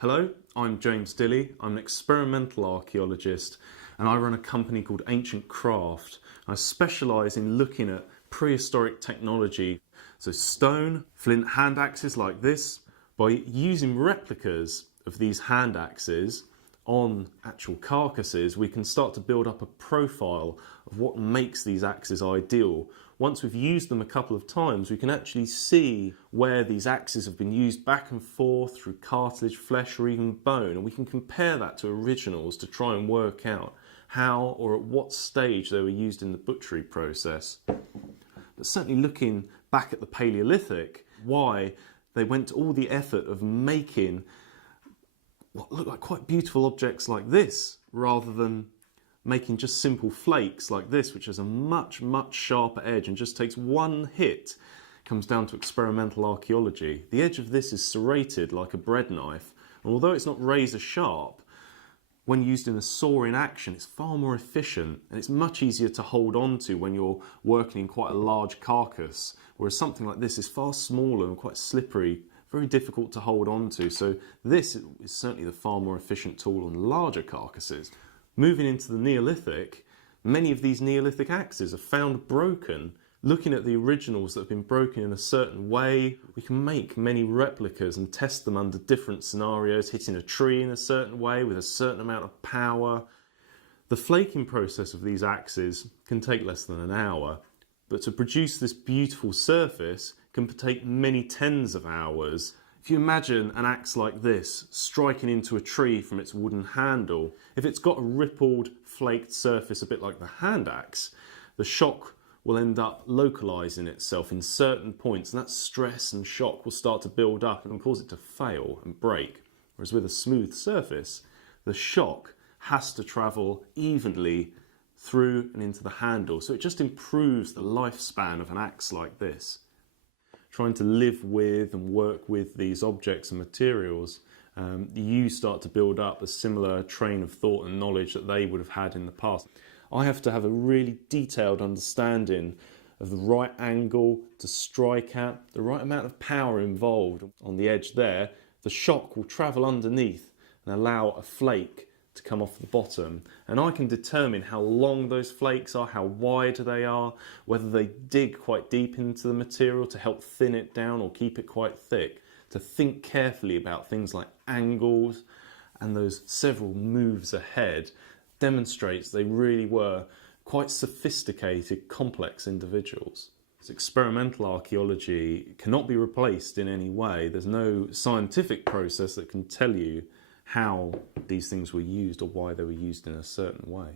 Hello, I'm James Dilley. I'm an experimental archaeologist and I run a company called Ancient Craft. I specialise in looking at prehistoric technology, so stone, flint hand axes like this. By using replicas of these hand axes on actual carcasses, we can start to build up a profile of what makes these axes ideal. Once we've used them a couple of times, we can actually see where these axes have been used back and forth through cartilage, flesh, or even bone, and we can compare that to originals to try and work out how or at what stage they were used in the butchery process. But certainly looking back at the Paleolithic, why they went to all the effort of making what look like quite beautiful objects like this, rather than making just simple flakes like this, which has a much sharper edge and just takes one hit. Comes down to experimental archaeology. The edge of this is serrated like a bread knife, and although it's not razor sharp, when used in a sawing action, it's far more efficient and it's much easier to hold on to when you're working in quite a large carcass, whereas something like this is far smaller and quite slippery, very difficult to hold on to. So this is certainly the far more efficient tool on larger carcasses. Moving into the Neolithic, many of these Neolithic axes are found broken. Looking at the originals that have been broken in a certain way, we can make many replicas and test them under different scenarios, hitting a tree in a certain way with a certain amount of power. The flaking process of these axes can take less than an hour, but to produce this beautiful surface can take many tens of hours. If you imagine an axe like this striking into a tree from its wooden handle, if it's got a rippled, flaked surface a bit like the hand axe, the shock will end up localising itself in certain points, and that stress and shock will start to build up and cause it to fail and break. Whereas with a smooth surface, the shock has to travel evenly through and into the handle, so it just improves the lifespan of an axe like this. Trying to live with and work with these objects and materials, you start to build up a similar train of thought and knowledge that they would have had in the past. I have to have a really detailed understanding of the right angle to strike at, the right amount of power involved. On the edge there, the shock will travel underneath and allow a flake to come off the bottom, and I can determine how long those flakes are, how wide they are, whether they dig quite deep into the material to help thin it down or keep it quite thick. To think carefully about things like angles and those several moves ahead demonstrates they really were quite sophisticated, complex individuals. Experimental archaeology cannot be replaced in any way. There's no scientific process that can tell you how these things were used or why they were used in a certain way.